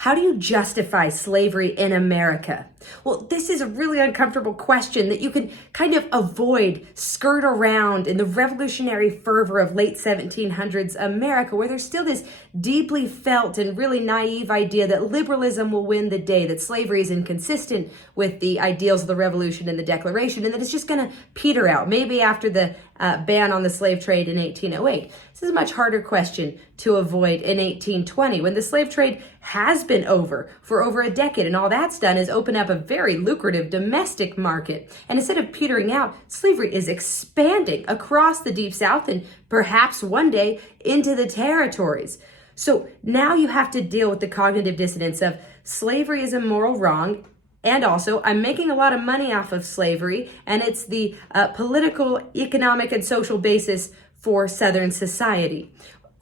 How do you justify slavery in America? Well, this is a really uncomfortable question that you can kind of avoid, skirt around in the revolutionary fervor of late 1700s America, where there's still this deeply felt and really naive idea that liberalism will win the day, that slavery is inconsistent with the ideals of the Revolution and the Declaration, and that it's just going to peter out, maybe after the ban on the slave trade in 1808. This is a much harder question to avoid in 1820, when the slave trade has been over for over a decade, and all that's done is open up a very lucrative domestic market. And instead of petering out, slavery is expanding across the Deep South and perhaps one day into the territories. So now you have to deal with the cognitive dissonance of slavery is a moral wrong, and also I'm making a lot of money off of slavery, and it's the political, economic, and social basis for Southern society.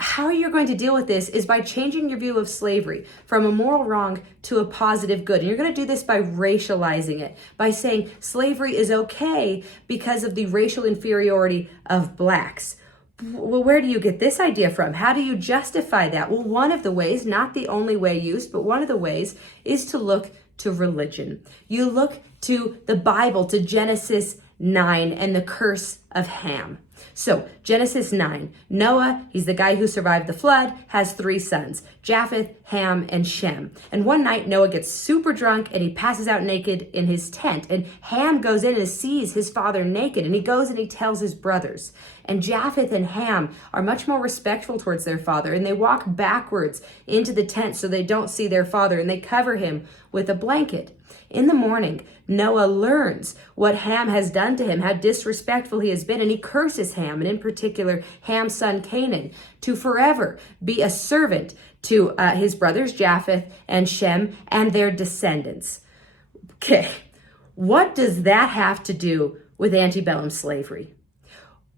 How you're going to deal with this is by changing your view of slavery from a moral wrong to a positive good. And you're going to do this by racializing it, by saying slavery is okay because of the racial inferiority of blacks. Well, where do you get this idea from? How do you justify that? Well, one of the ways, not the only way used, but one of the ways is to look to religion. You look to the Bible, to Genesis 9 and the curse of Ham. So Genesis 9, Noah, he's the guy who survived the flood, has 3 sons, Japheth, Ham, and Shem. And one night Noah gets super drunk and he passes out naked in his tent. And Ham goes in and sees his father naked, and he goes and he tells his brothers. And Japheth and Ham are much more respectful towards their father, and they walk backwards into the tent so they don't see their father, and they cover him with a blanket. In the morning, Noah learns what Ham has done to him, how disrespectful he has been, and he curses Ham, and in particular, Ham's son Canaan, to forever be a servant to his brothers Japheth and Shem and their descendants. Okay, what does that have to do with antebellum slavery?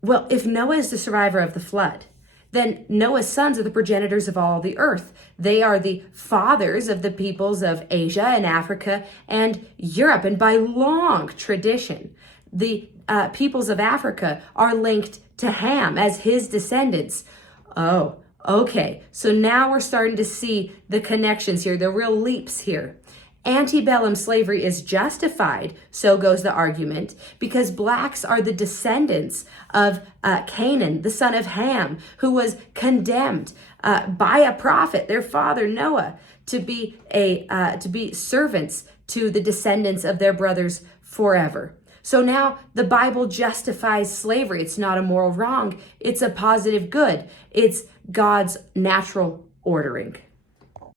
Well, if Noah is the survivor of the flood, then Noah's sons are the progenitors of all the earth. They are the fathers of the peoples of Asia and Africa and Europe. And by long tradition, the peoples of Africa are linked to Ham as his descendants. Oh, okay. So now we're starting to see the connections here, the real leaps here. Antebellum slavery is justified, so goes the argument, because blacks are the descendants of Canaan, the son of Ham, who was condemned by a prophet, their father Noah, to be servants to the descendants of their brothers forever. So now the Bible justifies slavery. It's not a moral wrong. It's a positive good. It's God's natural ordering.